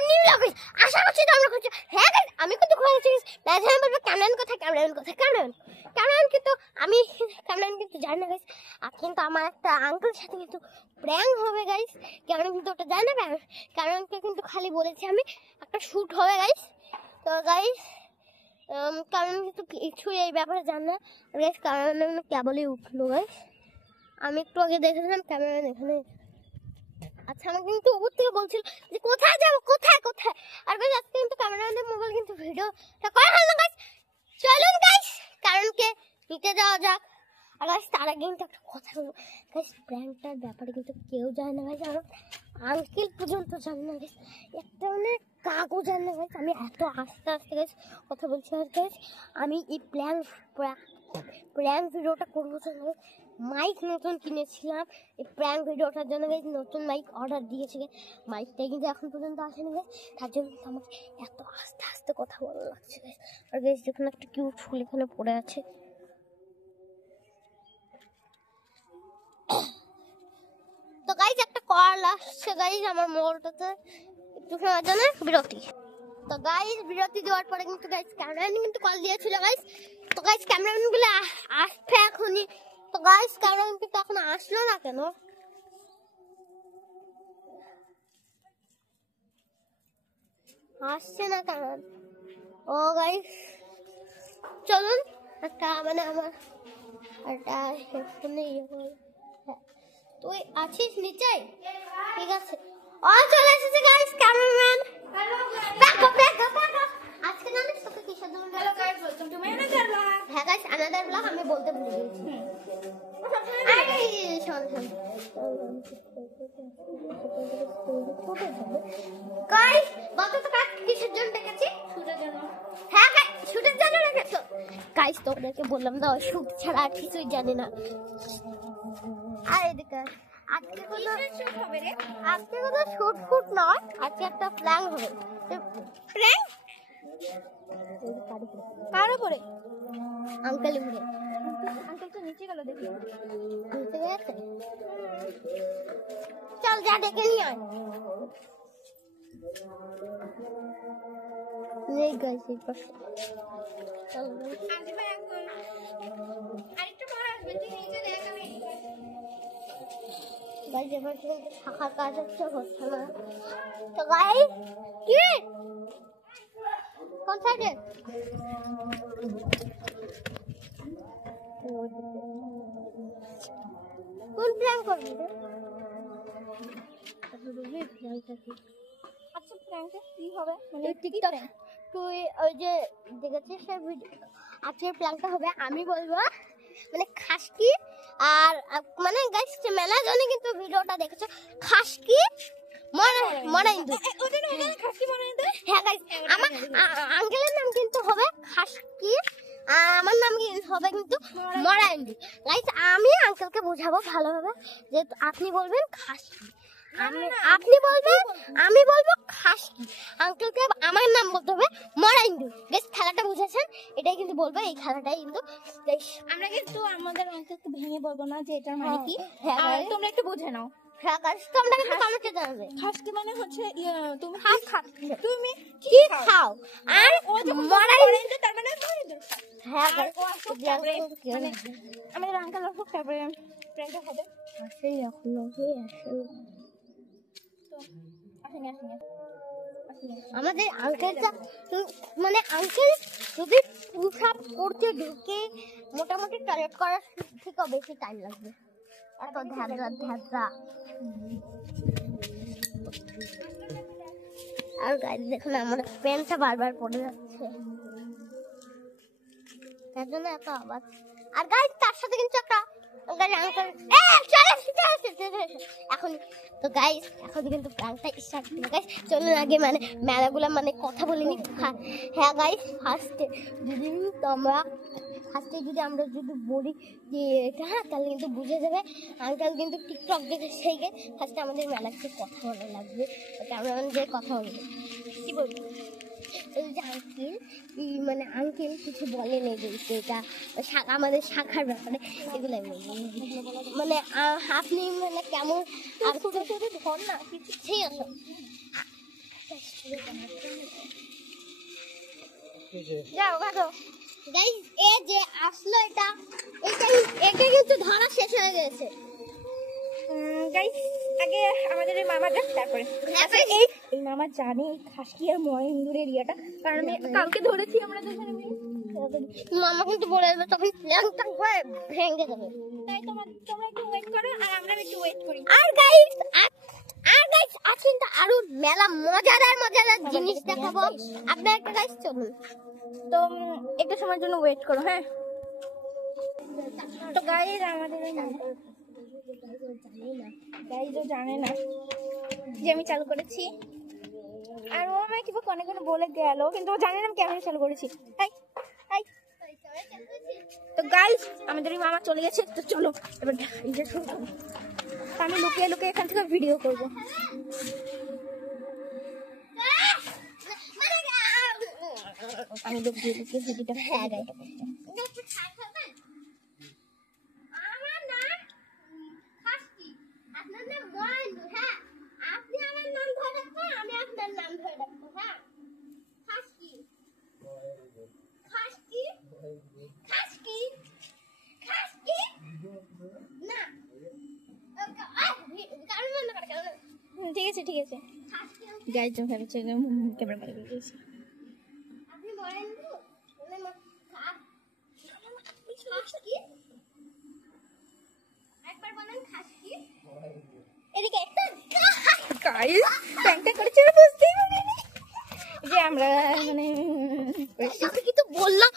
এমনি ব্লগ আশা করছি তোমরা করছো। হ্যাঁ গাইস আমি কিন্তু খুঁজেছি লাইভে বলবো ক্যামেরাম্যান কোথায় ক্যামেরাম্যান কিন্তু আমি ক্যামেরাম্যান কিন্তু জানি না গাইস। আর কিন্তু আমার একটা আঙ্কেল সাথে কিন্তু প্র্যাঙ্ক হবে গাইস। ক্যামেরাম্যান কিন্তু ওটা জানে না, ক্যামেরাম্যানকে কিন্তু খালি বলেছি আমি একটা শুট হবে গাইস। তো গাইস ক্যামেরাম্যান কিন্তু কিছু এই ব্যাপারে জানে না গাইস। ক্যামেরাম্যান কেবলই উঠলো গাইস। আমি একটু আগে দেখেছিলাম ক্যামেরাম্যান এখানে। আচ্ছা আমাকে কিন্তু উপর থেকে বলছিল যে কোথায় যাবো কোথায় আর গাইস আজকে কিন্তু ক্যামেরাম্যানের মোবাইল কিন্তু ভিডিওটা করা হলো না গাইস। চলুন গাইস কারণকে নিতে যাওয়া যাক। আর গাইস তার আগে কিন্তু একটা কথা বলবো গাইস, প্র্যাঙ্কটার ব্যাপারে কিন্তু কেউ জানে না গাইস। আর আঙ্কেল পর্যন্ত জানে না গাইস, একটা মানে কাকও জানে না গাইস। আমি এত আস্তে আস্তে গাইস কথা বলছি। আর গাইস আমি এই প্র্যাঙ্ক ভিডিওটা করবো জন্য মাইক নতুন কিনেছিলাম এই প্র্যাঙ্ক ভিডিওটার জন্য গাইস। নতুন মাইক অর্ডার দিয়েছে গাইস, মাইকটা কিন্তু এখন পর্যন্ত আসেনি গাইস। তার জন্য আমাকে এত আস্তে আস্তে কথা বলা লাগছে গাইস। আর গাইস যেখানে একটা কিউট ফুল এখানে পড়ে আছে। তো গাইস একটা কল আসছে গাইস আমার মোবাইলটাতে, একটু সময়ের জন্য বিরতি। তো গাইস বিরতি দেওয়ার পরে কিন্তু গাইস ক্যামেরাম্যান কিন্তু কল দিয়েছিল গাইস। তো গাইস ক্যামেরাম্যান গুলো আসছে এখনই। তো গাইস ক্যামেরাম্যান কিন্তু এখন আসলো না কেন? আসছে না কেন? ও গাইস চলুন একটা মানে আমার একটা হেডফোনে তুই আছিস নিচে? ঠিক আছে ও চলে এসেছে গাইস ক্যামেরাম্যান। আজকে জানিস তোকে কিসের জন্য hello guys welcome to my another blog. হ্যাঁ গাইস আনাদার ব্লগ আমি বলতে ভুলে গেছি। গাইস বলতো তো কিসের জন্য ডেকেছি? শুটের জন্য। হ্যাঁ গাইস শুটের জন্য ডেকেছো গাইস। তোদেরকে বললাম না শুট ছাড়া আর কিছুই জানি না। আর এদিকে আজকে কোনো শুট হবে রে, আজকে কোনো শুট নয়, আজকে একটা প্ল্যান হবে। প্ল্যান কার উপরে? আঙ্কেল উপরে। আঙ্কেল তো নিচে গেল দেখি। নিচে গেছে? চল যা ডেকে নিয়ে আয়। এই গাইস এই পাশে চল আসবে এখন। আরেকটু পর আসবে, তুই নিচে দেখ আমি গাইস এবার কিন্তু শাখার কাজ হচ্ছে না। তো গাইস কি কোন সাইডে? কোন প্ল্যান করবি রে? আচ্ছা প্ল্যানটা কি হবে মানে টিকটক তুই ওই যে দেখেছিস সেই ভিডিও? আজকের প্ল্যানটা হবে আমি বলবো মানে খাসকি আর মানে গাইস মেলা জনে কিন্তু ভিডিওটা দেখেছো খাসকি মরাইন্দু। হ্যাঁ গাইস আমার আঙ্কেলের নাম কিন্তু হবে খাসকি আর আমার নাম হবে কিন্তু মরাইন্দু। গাইস আমি আঙ্কেলকে বোঝাবো ভালোভাবে যে আপনি বলবেন খাসকি, আমি বলবো খাসকি, আঙ্কেলকে আমার নাম বলতে হবে মরাইন্দু। গাইস খেলাটা বুঝেছেন? এটাই কিন্তু বলবো, এই খেলাটাই কিন্তু আমরা কিন্তু আমাদের অঙ্ককে ভেঙে বলবো না যে এটার মানে কি। আর তোমরা একটু বুঝে নাও। হ্যাঁ গাইস তোমরা কিন্তু কমেন্টে জানাবে খাসকি মানে হচ্ছে তুমি কি খাও আর ও যখন মরাইন্দু তার মানে মরাইন্দু। হ্যাঁ গাইস মানে আমাদের আঙ্কেল আসুক তারপরে প্র্যাঙ্কটা হবে। আসেই এখন আসেন আমাদের আঙ্কেলটা মানে আঙ্কেল যদি পুশ আপ করতে ঢুকে মোটামুটি টয়লেট করার থেকে বেশি টাইম লাগবে। এত ধ্যাবরা আর গাইস দেখুন আমার প্যান্টটা বারবার পড়ে যাচ্ছে তার জন্য এত আওয়াজ। আর গাইস তার সাথে কিন্তু একটা আঙ্কেল এখন তো গাইস এখন কিন্তু প্র্যাঙ্কটা স্টার্ট করব গাইস। চলুন আগে মানে মেলাগুলো মানে কথা বলিনি। হ্যাঁ গাইস ফার্স্টে আমরা যদি বলি যে এটা হ্যাঁ তাহলে কিন্তু বুঝে যাবে আঙ্কেল কিন্তু টিকটক দেখে সেইকে ফার্স্টে আমাদের মেলাতে কথা বলা লাগবে। ক্যামেরাম্যান যে কথা বলবে কি বলবো এই যে আঙ্কেল মানে আঙ্কেল কিছু বলেনি বলতে এটা আমাদের শাখার ব্যাপারে এগুলাই বলবো মানে আপনি মানে কেমন ধর না কিছু ঠিক আছে যাও ভাগো। গাইস এ যে আসলো একে কিন্তু ধরা শেষ হয়ে গেছে। গাইস আগে আমাদের এই মামা যাক, তারপরে এই মামা জানে এই খাসকি আর মহেন্দ্রের এরিয়াটা, কারণ আমি কালকে ধরেছি আমরা দুজনে মিলে। মামা কিন্তু বলে দেবে, তখন প্ল্যানটা ভেঙে যাবে। তাই তোমরা একটু ওয়েট করো আর আমরা একটু ওয়েট করি। আর গাইস আছেন তো আরো মেলা মজাদার জিনিস দেখাবো আপনাদের। গাইস চলুন তো একটু সময়ের জন্য ওয়েট করো, হ্যাঁ। তো গাইস আমাদের গাইজও জানে না যে আমি চালু করেছি, আর ও আমায় কি কোনে কোনে বলে গেল, কিন্তু ও জানে না আমি ক্যামেরা চালু করেছি। তো গাইস আমাদের এই মামা চলে গেছে, তো চলো এবার ইয়ে শুরু করো। আমি লুকিয়ে লুকিয়ে এখান থেকে ভিডিও করবো। আমি লুকিয়ে লুকিয়ে ভিডিওটা আমার নাম খাসকি, আপনার নাম মহেন্দ্র। হ্যাঁ, আপনি আমার নাম ধরে রাখবেন, আমি আপনার নাম ধরে রাখবো। হ্যাঁ, খাসকি খাসকি খাসকি খাসকি না, কারণ মনে করে কেন ঠিক আছে ঠিক আছে। খাসকি। গাইজ আমি ভাবছি ক্যামেরা মারি দিয়েছি। আপনি মহেন্দ্র খাসকি, একবার বলেন খাসকি। এদিকে গাইজ প্র্যাঙ্কটা করেছি আমি বুঝতেই পারিনি যে আমরা মানে কিন্তু বললাম